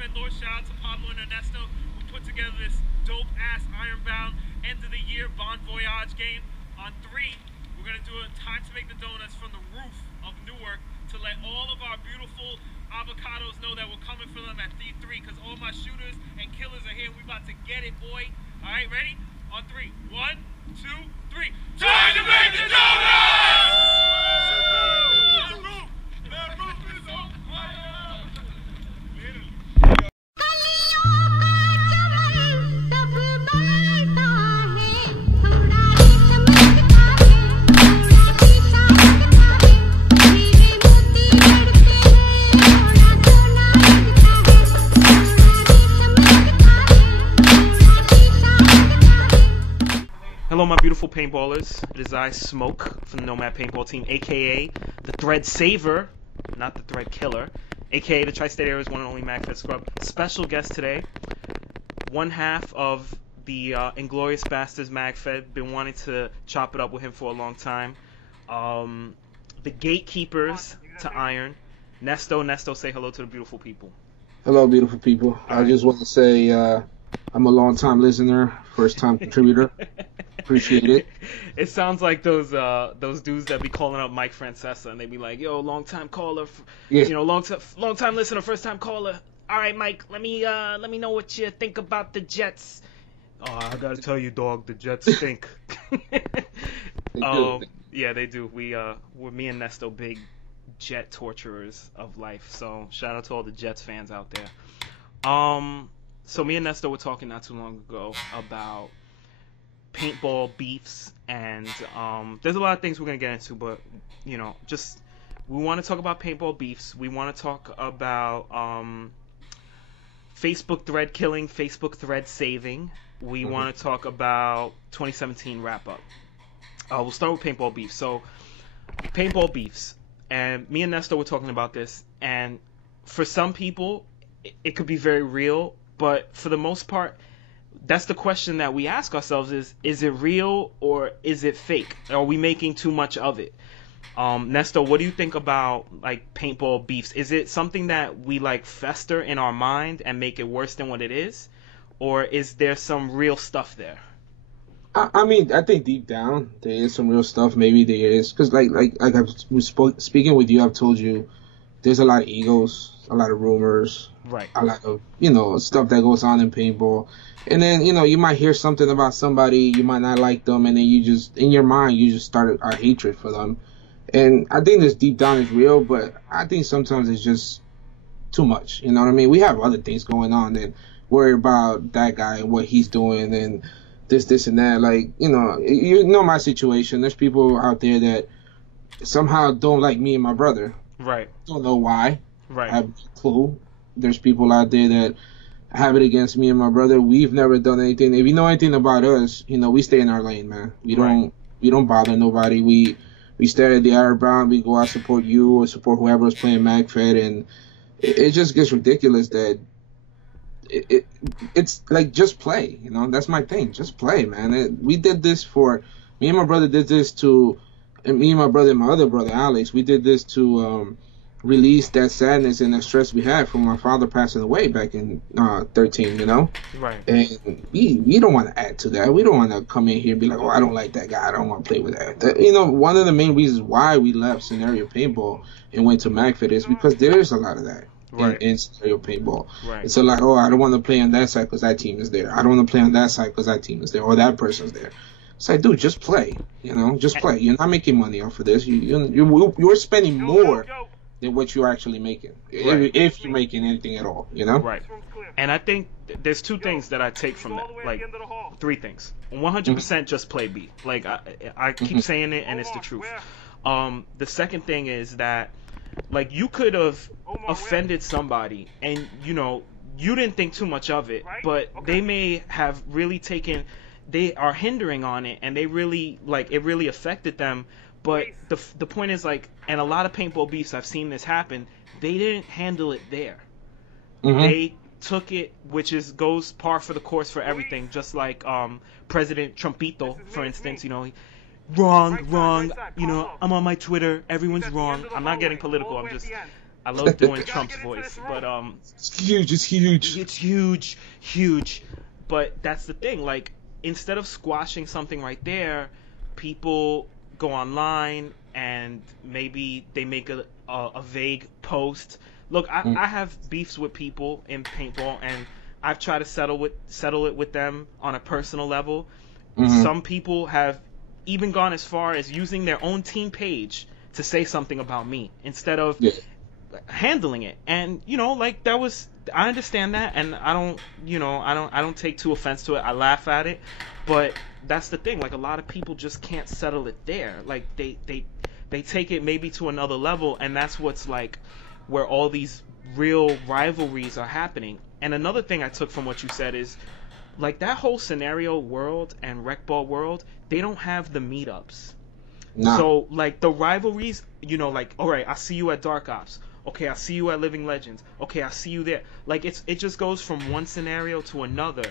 Magfed Lord. Shout out to Pablo and Nesto who put together this dope-ass Ironbound end-of-the-year Bon Voyage game. On 3, we're going to do a time to make the donuts from the roof of Newark to let all of our beautiful avocados know that we're coming for them at D3 because all my shooters and killers are here. We about to get it, boy. All right, ready? On 3. 1, 2, 3. Time to make the donuts! That roof is on fire! Hello my beautiful paintballers, it is I, Smoke, from the Nomad Paintball Team, aka the Thread Saver, not the Thread Killer, aka the Tri-State Area's one and only Magfed Scrub. Special guest today, one half of the Inglorious Bastards Magfed, been wanting to chop it up with him for a long time. The gatekeepers to Iron, Nesto, say hello to the beautiful people. Hello beautiful people, I just want to say I'm a long time listener, first time contributor. Appreciate it. It sounds like those dudes that be calling up Mike Francesa and they be like, "Yo, long time caller, yeah. You know, long time listener, first time caller. All right, Mike, let me know what you think about the Jets." Oh, I gotta tell you, dog, the Jets stink. Yeah, they do. We're me and Nesto, big Jet torturers of life. So shout out to all the Jets fans out there. So me and Nesto were talking not too long ago about paintball beefs, and there's a lot of things we're gonna get into, but you know, just we want to talk about paintball beefs. We want to talk about Facebook thread killing, Facebook thread saving. We want to talk about 2017 wrap up. We'll start with paintball beefs. So paintball beefs, and me and Nesto were talking about this, and for some people it could be very real, but for the most part, that's the question that we ask ourselves: is it real or is it fake? Are we making too much of it? Nesto, what do you think about like paintball beefs? Is it something that we like fester in our mind and make it worse than what it is, or is there some real stuff there? I mean, I think deep down there is some real stuff. Maybe there is, because like I was speaking with you, I've told you there's a lot of egos, a lot of rumors, right? A lot of stuff that goes on in paintball. And then, you might hear something about somebody, you might not like them, and then you just, in your mind, you just start a hatred for them. And I think this deep down is real, but I think sometimes it's just too much, you know what I mean? We have other things going on than worry about that guy and what he's doing and this and that. Like, you know my situation. There's people out there that somehow don't like me and my brother. Right. Don't know why. Right. I have no clue. There's people out there that have it against me and my brother. We've never done anything. If you know anything about us, we stay in our lane, man. We don't bother nobody. We stay at the Ironbound. We go out, support you or support whoever is playing Magfed, and it just gets ridiculous that it's like, just play. That's my thing. Just play, man. We did this for me and my brother did this to, and me and my brother and my other brother Alex. We did this to release that sadness and that stress we had from my father passing away back in 13, Right. And we don't want to add to that. We don't want to come in here and be like, oh, I don't like that guy, I don't want to play with that. One of the main reasons why we left scenario paintball and went to Magfed is because there is a lot of that. Right. In scenario paintball. Right. It's like, oh, I don't want to play on that side because that team is there. I don't want to play on that side because that team is there, or that person's there. It's like, dude, just play. Just play. You're not making money off of this. You're spending more than what you're actually making, right. if you're making anything at all, Right. And I think there's two things that I take from that, like three things. 100% just play B. Like I keep saying it, and it's the truth. The second thing is that, like, you could have offended somebody, and you didn't think too much of it, but they may have really taken. They are hindering on it, and they really it really affected them. But the point is, like, and a lot of paintball beefs, I've seen this happen, they didn't handle it there. They took it, which goes par for the course for everything, just like President Trumpito, for instance, wrong, I'm on my Twitter, everyone's wrong. I'm not getting political, I'm just I love doing Trump's voice, but it's huge. It's huge. it's huge, huge. But that's the thing. Like, instead of squashing something right there, people go online and maybe they make a vague post. Look, I have beefs with people in paintball, and I've tried to settle it with them on a personal level. Some people have even gone as far as using their own team page to say something about me instead of handling it. And like, that was, I understand that, and I don't take too offense to it. I laugh at it, but that's the thing. Like, a lot of people just can't settle it there. Like, they take it maybe to another level, and that's what's like where all these real rivalries are happening. And another thing I took from what you said is, like, that whole scenario world and rec ball world, they don't have the meetups. Nah. So, like, the rivalries, like, all right, I see you at Dark Ops. Okay, I see you at Living Legends. Okay, I see you there. Like, it just goes from one scenario to another.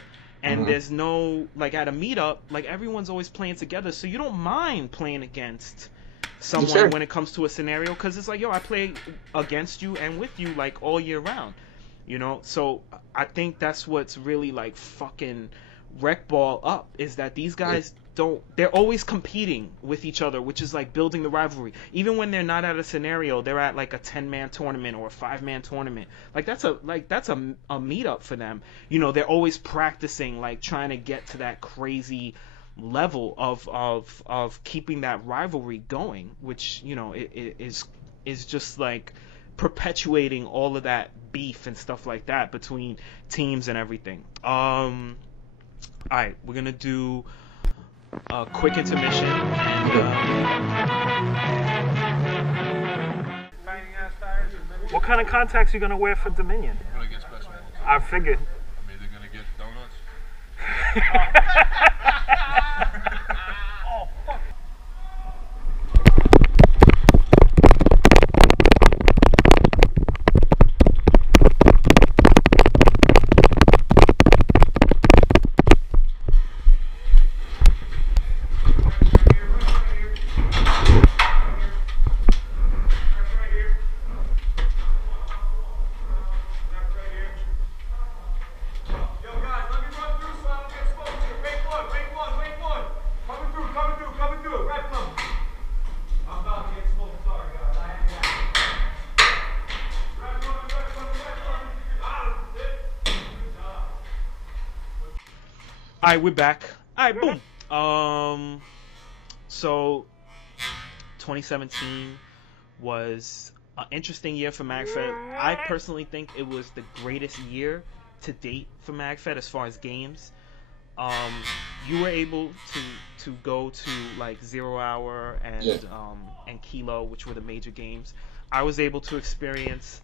And there's no, like, at a meetup, like, everyone's always playing together. So you don't mind playing against someone when it comes to a scenario. Because it's like, yo, I play against you and with you, like, all year round. So I think that's what's really, like, fucking rec ball up, is that these guys they're always competing with each other, which is like building the rivalry. Even when they're not at a scenario, they're at like a 10-man tournament or a 5-man tournament. Like, that's a meetup for them. They're always practicing, like, trying to get to that crazy level of keeping that rivalry going, which it is just like perpetuating all of that beef and stuff like that between teams and everything. All right, we're gonna do a quick intermission. What kind of contacts you gonna wear for Dominion? I'm gonna get special ones. I figured. I'm either gonna get donuts. Oh, fuck. All right, we're back. All right, boom. So 2017 was an interesting year for MagFed. I personally think it was the greatest year to date for MagFed as far as games. You were able to go to like 0 Hour and Kilo, which were the major games. I was able to experience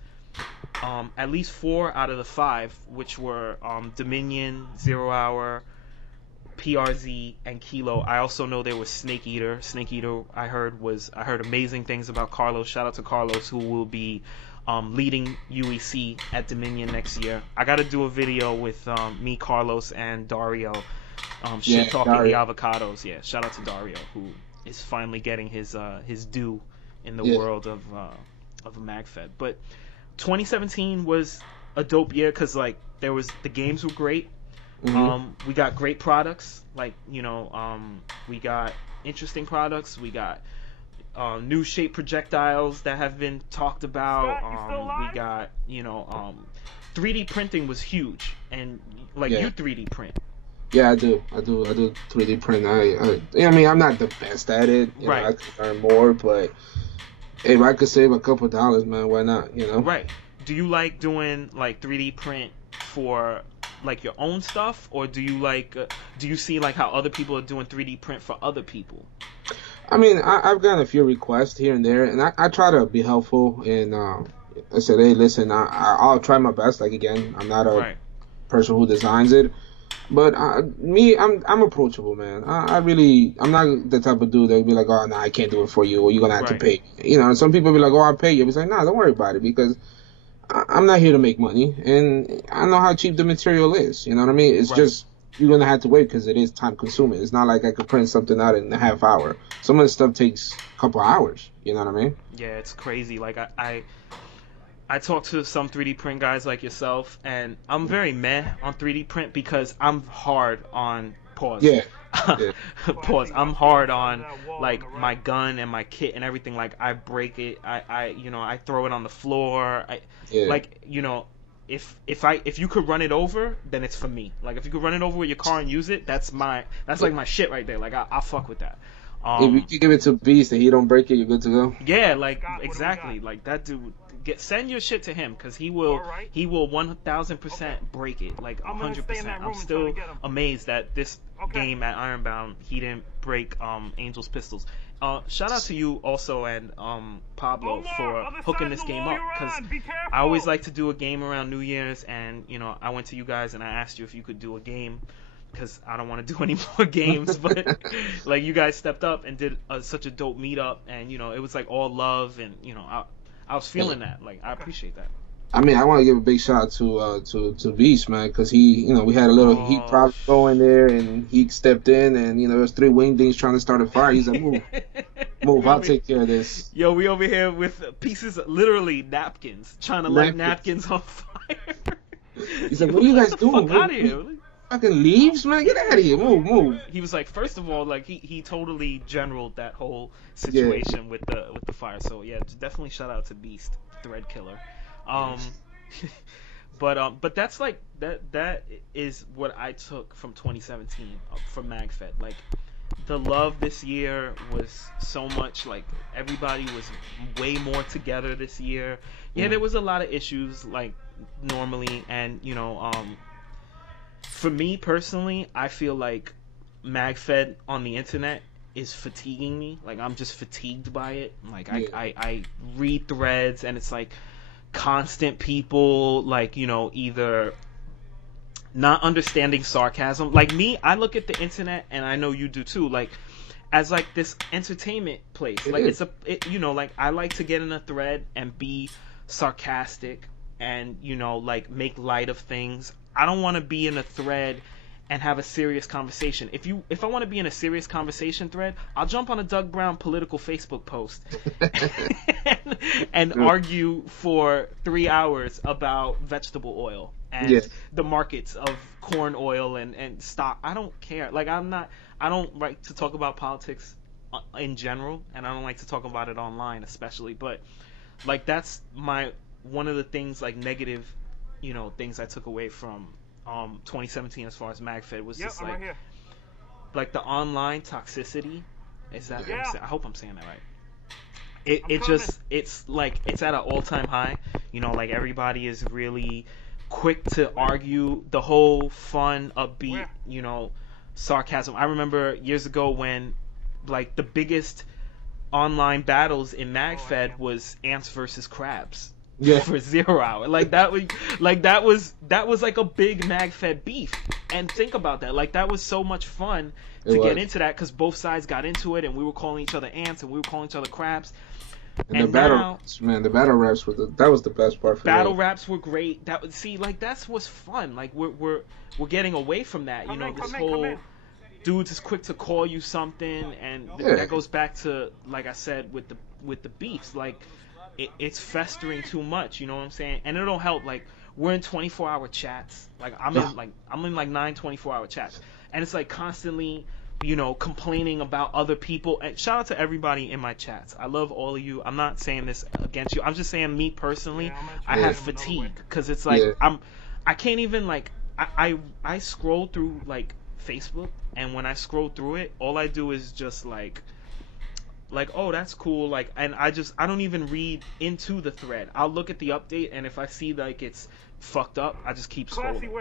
at least 4 out of the 5, which were Dominion, 0 Hour, PRZ, and Kilo. I also know there was Snake Eater. Snake Eater, I heard amazing things about Carlos. Shout out to Carlos, who will be leading UEC at Dominion next year. I got to do a video with me, Carlos, and Dario. Shit talking the avocados. Yeah, shout out to Dario, who is finally getting his due in the world of MagFed. But 2017 was a dope year because, like, the games were great. We got great products, like, we got interesting products. We got new shape projectiles that have been talked about. We got 3D printing was huge, and like you 3D print. Yeah, I do 3D print. I mean, I'm not the best at it. I could learn more, but if I could save a couple dollars, man, why not? Right. Do you like doing like 3D print for like your own stuff, or do you see like how other people are doing 3D print for other people? I mean, I've gotten a few requests here and there, and I try to be helpful. And I said, hey, listen, I'll try my best. Like, again, I'm not a person who designs it, but I'm approachable, man. I'm not the type of dude that would be like, oh, no, I can't do it for you, or you're gonna have to pay. Some people be like, oh, I'll pay you. It's like, nah, don't worry about it, because I'm not here to make money, and I know how cheap the material is. You know what I mean? It's just, you're going to have to wait because it is time consuming. It's not like I could print something out in a half hour. Some of the stuff takes a couple hours. You know what I mean? Yeah, it's crazy. Like, I talk to some 3D print guys like yourself, and I'm very meh on 3D print because I'm hard on pause. Yeah. Yeah. Pause. I'm hard on like my gun and my kit and everything. Like I break it. I throw it on the floor. Yeah. Like if you could run it over, then it's for me. Like if you could run it over with your car and use it, that's like my shit right there. Like I'll fuck with that. If you can give it to Beast and he don't break it, you're good to go. Yeah, like exactly. Like that dude. Send your shit to him because he will 1000% break it, like 100%. I'm still amazed that this game at Ironbound he didn't break Angel's pistols. Shout out to you also and Pablo for hooking this game up because I always like to do a game around New Year's, and I went to you guys and I asked you if you could do a game because I don't want to do any more games, but like you guys stepped up and did such a dope meetup, and it was like all love, and I was feeling that. Like, I appreciate that. I mean, I want to give a big shout out to Beast, man, because he, we had a little heat problem going there, and he stepped in, and there was 3 wingdings trying to start a fire. He's like, move, I'll take care of this. Yo, we over here with pieces, literally napkins, trying to light napkins on fire. He's like, what are you guys doing? Fuck out of here. Fucking leaves, man, get out of here, move. He was like, first of all, like he totally generaled that whole situation with the fire. So yeah, definitely shout out to Beast, Thread Killer. But that's like that is what I took from 2017 from MagFed. Like the love this year was so much, like everybody was way more together this year. Yeah, there was a lot of issues like normally, and for me personally, I feel like MagFed on the internet is fatiguing me. Like I'm just fatigued by it. Like I read threads and it's like constant people like either not understanding sarcasm. Like me, I look at the internet, and I know you do too, like as like this entertainment place. Like like I like to get in a thread and be sarcastic and like make light of things. I don't want to be in a thread and have a serious conversation. If I want to be in a serious conversation thread, I'll jump on a Doug Brown political Facebook post and argue for 3 hours about vegetable oil and the markets of corn oil and stock. I don't care. Like I don't like to talk about politics in general, and I don't like to talk about it online especially, but like that's one of the things, like negative things I took away from 2017 as far as MagFed was just like the online toxicity. Is that I hope I'm saying that right. It's like it's at an all-time high. Like everybody is really quick to argue, the whole fun, upbeat, sarcasm. I remember years ago when like the biggest online battles in MagFed was ants versus crabs. For 0 hour. Like that was like a big MagFed beef. And think about that. Like that was so much fun to get into that because both sides got into it, and we were calling each other ants and we were calling each other crabs. And the battle raps that was the best part for battle raps were great. That's what's fun. Like we're getting away from that. This whole dudes is quick to call you something, and that goes back to, like I said, with the beefs. Like it's festering too much, you know what I'm saying? And it don't help, like we're in 24-hour chats. Like I'm in 9 24-hour chats, and it's like constantly complaining about other people. And shout out to everybody in my chats. I love all of you. I'm not saying this against you. I'm just saying me personally, I have fatigue because it's like I can't even like I scroll through like Facebook, and when I scroll through it, all I do is just like oh, that's cool, like, and I don't even read into the thread. I'll look at the update, and if I see like it's fucked up, I just keep scrolling.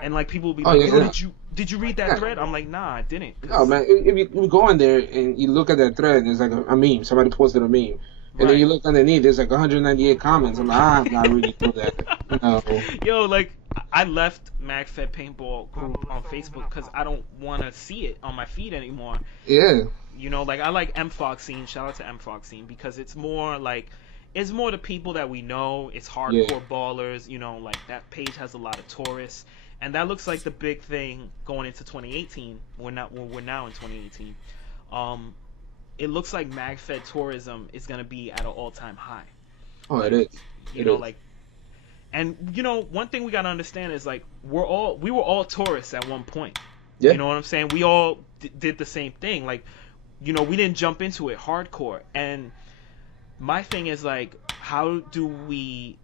And like people will be like, did you read that thread? I'm like, nah, I didn't. No, man, if you go in there and you look at that thread, there's like a meme. Somebody posted a meme. And then you look underneath, there's like 198 comments. I'm like, I'm not really do that. Yo, like, I left MagFed Paintball group on Facebook because I don't want to see it on my feed anymore. Yeah. Like, I like MFOG scene. Shout out to MFOG scene because it's more the people that we know. It's hardcore ballers. Like, that page has a lot of tourists. And that looks like the big thing going into 2018. We're now in 2018. It looks like MagFed tourism is going to be at an all-time high. Oh, it is. Like And one thing we gotta understand is like we were all tourists at one point. Yeah. You know what I'm saying? We all did the same thing. Like, we didn't jump into it hardcore. And my thing is like, how do we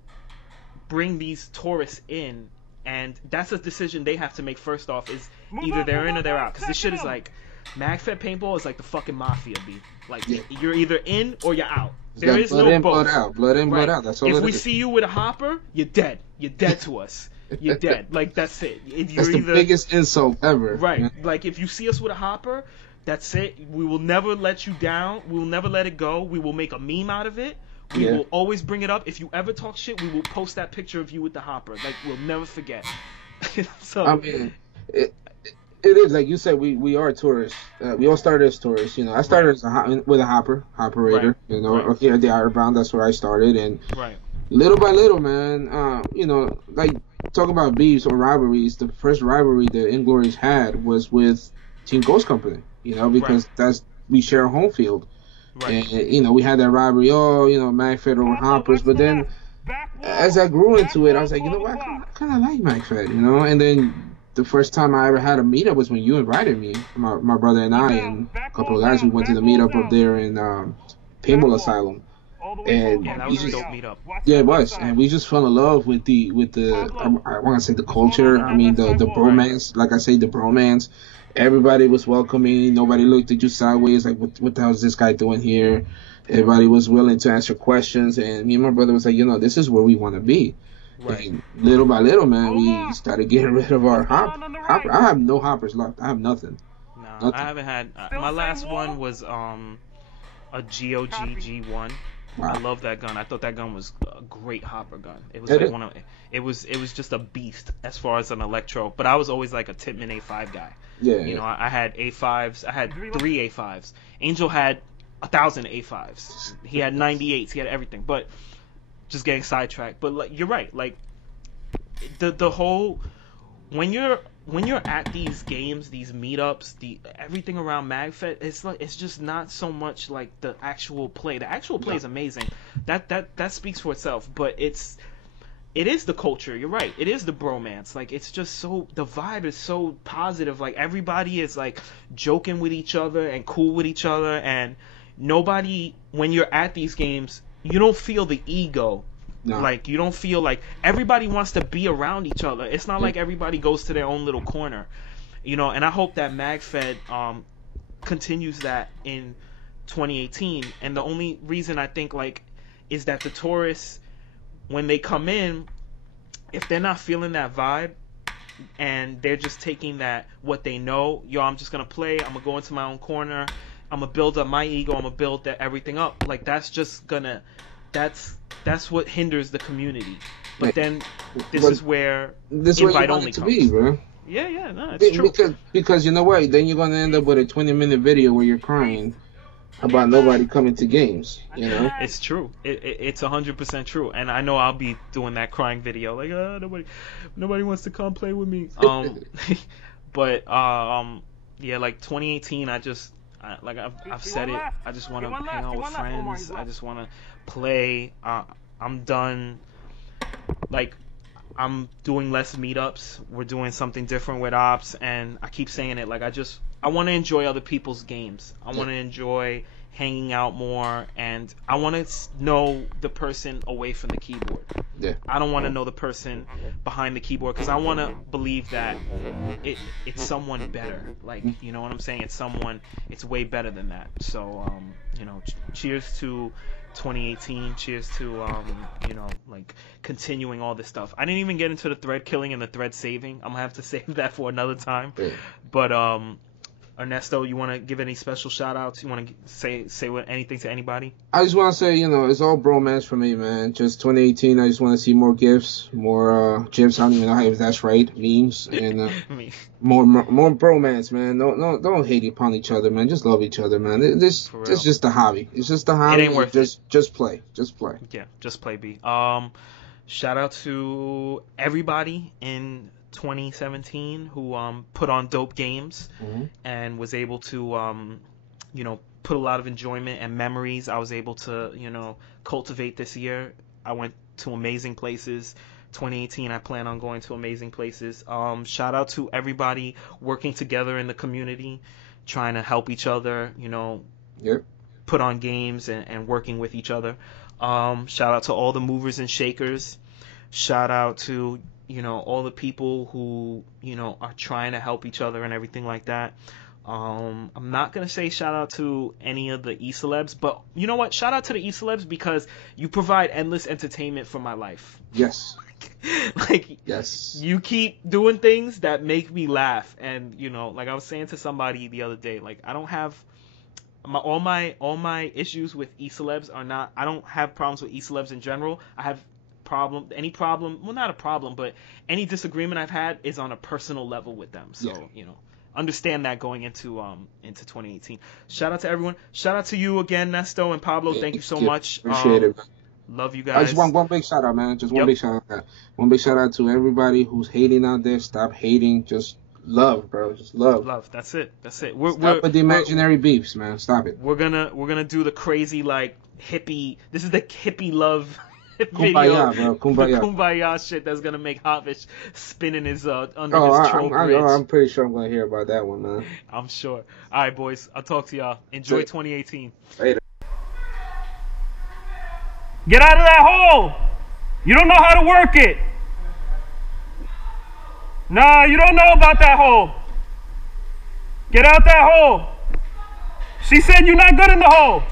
bring these tourists in? And that's a decision they have to make first off. Is either they're in or they're out. Because this shit is like, Magfed paintball is like the fucking mafia, B. Like, you're either in or you're out. There is no both. Blood in, blood out. That's all it is. If we see you with a hopper, you're dead. You're dead to us. You're dead. Like, that's it. That's the biggest insult ever. Right. Man. Like, if you see us with a hopper, that's it. We will never let you down. We will never let it go. We will make a meme out of it. We will always bring it up. If you ever talk shit, we will post that picture of you with the hopper. Like, we'll never forget. So, I mean, it is like you said. We are tourists. We all started as tourists. I started with a hopperator. Right. Here at the Ironbound, that's where I started, and right. Little by little, man. Like talk about beefs or rivalries. The first rivalry that Inglorious had was with Team Ghost Company. Because we share a home field. Right. And we had that rivalry. Magfed over hoppers, but then as I grew into it, I was like, what? I kind of like Magfed, And then the first time I ever had a meetup was when you invited me, my brother and I, and a couple of guys. We went to the meetup up there in Paintball Asylum, and that was a dope meetup. Yeah, it was, and we just fell in love with the I want to say the culture. I mean the bromance. Like I say, the bromance. Everybody was welcoming. Nobody looked at you sideways like, what the hell is this guy doing here? Everybody was willing to answer questions, and me and my brother was like, this is where we want to be. Right. And little by little, man, we started getting rid of our hopper. I have no hoppers left. I have nothing. No, nothing. I haven't had. My last one was a GOG G1. Wow. I love that gun. I thought that gun was a great hopper gun. It was it was just a beast as far as an electro. But I was always like a Tippmann A5 guy. Yeah. I had A5s. I had 3 A5s. Angel had 1,000 A5s. He had 98s. He had everything. But just getting sidetracked. But like, you're right. Like the whole when you're at these games, these meetups, everything around Magfed, it's just not so much like the actual play. The actual play is amazing. That speaks for itself. But it is the culture. You're right. It is the bromance. Like, it's just the vibe is so positive. Like, everybody is like joking with each other and cool with each other, and nobody, when you're at these games, you don't feel the ego. No. Like, you don't feel like everybody wants to be around each other. It's not like everybody goes to their own little corner, and I hope that Magfed continues that in 2018. And the only reason I think is that the tourists, when they come in, if they're not feeling that vibe and they're just taking that what they know, I'm just gonna play, I'm gonna go into my own corner, I'm gonna build up my ego, I'm gonna build everything up, like that's what hinders the community. But then this is where invite only comes. Be, bro. Yeah, no, it's true. Because you know what, then you're gonna end up with a 20-minute video where you're crying about nobody coming to games, It's true. It's 100% true, and I know I'll be doing that crying video, like, nobody wants to come play with me. But yeah, like 2018, I've said it. I just want to hang out with friends. I just want to play. I'm done. Like, I'm doing less meetups. We're doing something different with ops, and I keep saying it. Like, I want to enjoy other people's games. I want to enjoy hanging out more, and I want to know the person away from the keyboard. Yeah. I don't want to know the person behind the keyboard, because I want to believe that it's someone better. Like, you know what I'm saying? It's way better than that. So, cheers to 2018. Cheers to continuing all this stuff. I didn't even get into the thread killing and the thread saving. I'm gonna have to save that for another time. Yeah. But Ernesto, you want to give any special shout outs? You want to say anything to anybody? I just want to say, it's all bromance for me, man. Just 2018, I just want to see more GIFs, more GIFs. I don't even know if that's right, memes, and more bromance, man. Don't hate upon each other, man. Just love each other, man. It's just a hobby. It's just a hobby. It ain't worth it. Just play. Yeah, just play, B. Shout out to everybody in 2017 who put on dope games and was able to put a lot of enjoyment and memories I was able to cultivate this year. I went to amazing places 2018, I plan on going to amazing places. Shout out to everybody working together in the community, trying to help each other, you know, put on games and working with each other. Shout out to all the movers and shakers. Shout out to, you know, all the people who, you know, are trying to help each other and everything like that. I'm not going to say shout out to any of the e-celebs, but you know what? Shout out to the e-celebs because you provide endless entertainment for my life. Yes. Like, yes. You keep doing things that make me laugh. And, you know, like I was saying to somebody the other day, like, I don't have all my issues with e-celebs are not, I don't have problems with e-celebs in general. I have any problem, well, not a problem, but any disagreement I've had is on a personal level with them. So, you know, understand that going into 2018. Shout out to everyone. Shout out to you again, Nesto and Pablo. Thank you so much. Appreciate it, man. Love you guys. I just want one big shout out, man. Just one big shout out. One big shout out to everybody who's hating out there. Stop hating. Just love, bro. Just love. Love. That's it. Stop with the imaginary beefs, man. Stop it. We're gonna do the crazy like hippie. This is the hippie love video. Kumbaya, bro. Kumbaya. The kumbaya shit that's gonna make Hotfish spin in his under his troll bridge. I'm pretty sure I'm gonna hear about that one, man. I'm sure. All right, boys. I'll talk to y'all. Enjoy 2018. Later. Get out of that hole! You don't know how to work it. Nah, you don't know about that hole. Get out that hole. She said you're not good in the hole.